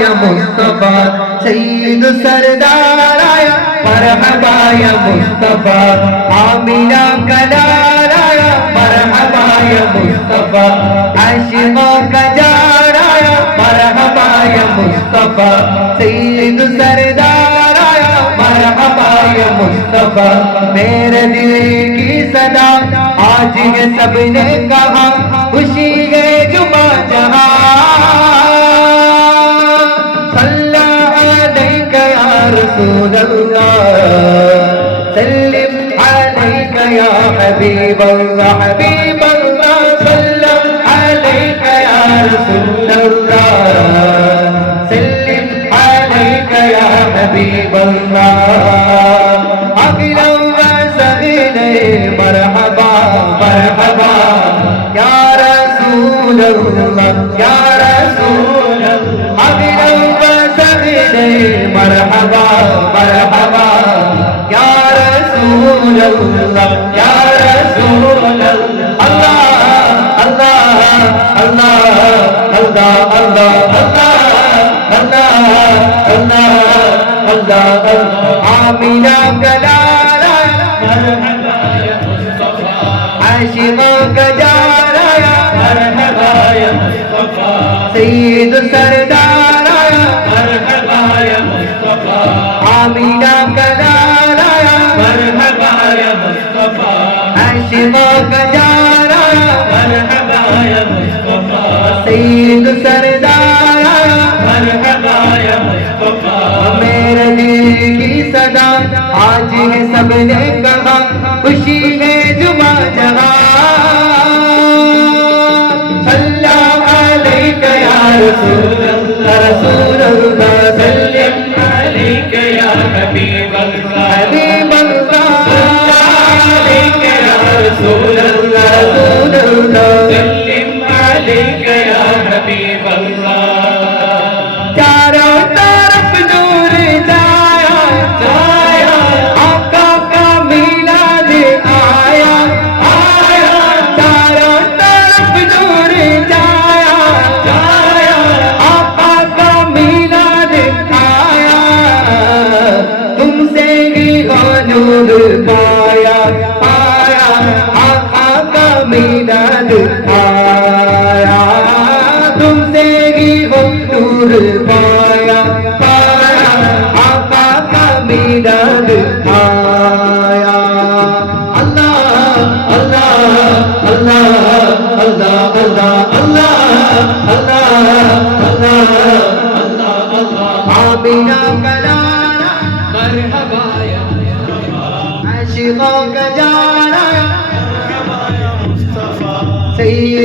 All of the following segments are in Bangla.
یا مصطفیٰ سید سردار آیا مرحبا یا مصطفیٰ آمینہ کلار آیا مرحبا یا مصطفیٰ عاشقوں کا جار آیا مرحبا یا مصطفیٰ سید سردار آیا مرحبا یا مصطفیٰ میرے دل کی صدا آج یہ سب نے کہا حبيب الله حبيب الله صلى عليك يا رسول الله سلم عليك يا حبيب الله أقلا وسهلا مرحبا مرحبا يا رسول الله يا رسول الله أقلا وسهلا مرحبا مرحبا يا رسول الله अल्लाह अल्लाह अल्लाह अल्लाह अल्लाह अल्लाह अल्लाह अल्लाह आमीना कलारा आशिकों का जारा मरहबा या मुस्तफा सरदार মায়া মায়া আকা মেরা আয়া তুমসে গি হো নূর মায়া মায়া আকা মেরা আয়া আল্লাহ আল্লাহ আল্লাহ আল্লাহ আল্লাহ আল্লাহ আল্লাহ আল্লাহ আল্লাহ আল্লাহ। আমিনা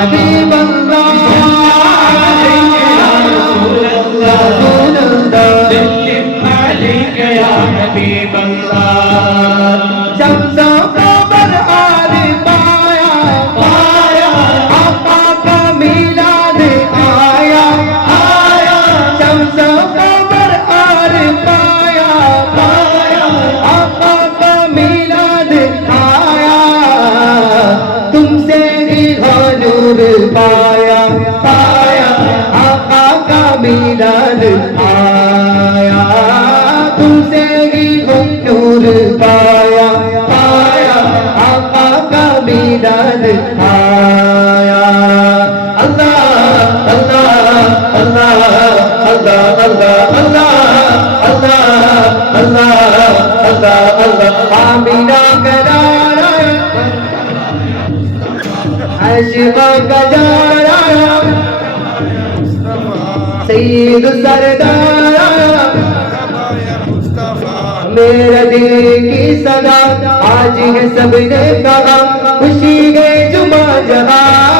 Habiba. নূরের পায়া পায়া, আকা কামিনার পায়া। তুমসে হি হো নূর পায়া পায়া, আকা কামিনার পায়া। سید سردار میرا دل کی صدا، آج ہے سب نے کہا، خوشی گئے جمعہ جہاں۔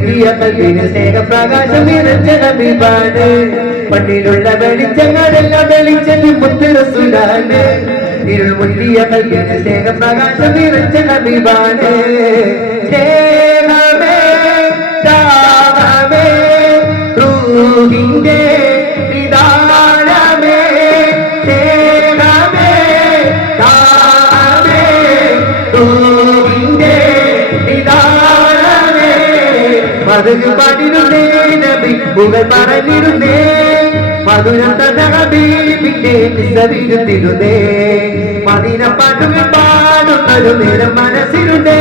പ്രിയപതിന് സ്നേഹപ്രകാശം നിറച്ചടമിപാണ് മണ്ണിലുള്ള വെളിച്ചങ്ങളെല്ലാം വെളിച്ചെന്ന് മുത്തുരസുലാണ്. ഇരുൾ മുല്ലിയ കല്യാണ സ്നേഹപ്രകാശം നിറച്ചടമിപാണ് മധുര പാടിരുന്നേ നബി പുകൾ പറഞ്ഞിരുന്നേ മധുരം തന്ന ഹബീബിന്റെ പിസവിരുന്നിരുന്നേ മദിന പാട്ടുകൾ പാടുന്നൊരു നേരം മനസ്സിലുണ്ടേ.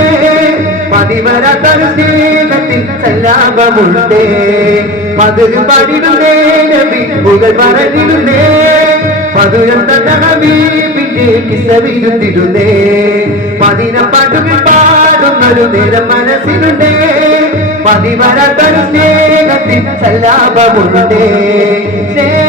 മതിവരാത്തൊരു സ്നേഹത്തിൽ സല്ലാപമുണ്ടേ. മധുര പാടിരുന്നേ നബി പുകൾ പറഞ്ഞിരുന്നേ മധുരം തന്ന ഹബീബിന്റെ പിസവിരുന്നിരുന്നേ മദിന പാട്ടുകൾ പാടുന്നൊരു നേരം മനസ്സിലുണ്ടേ. പതിവരത്തൊരു സ്നേഹത്തിൽ സല്ലാപമുണ്ട്. സ്നേഹ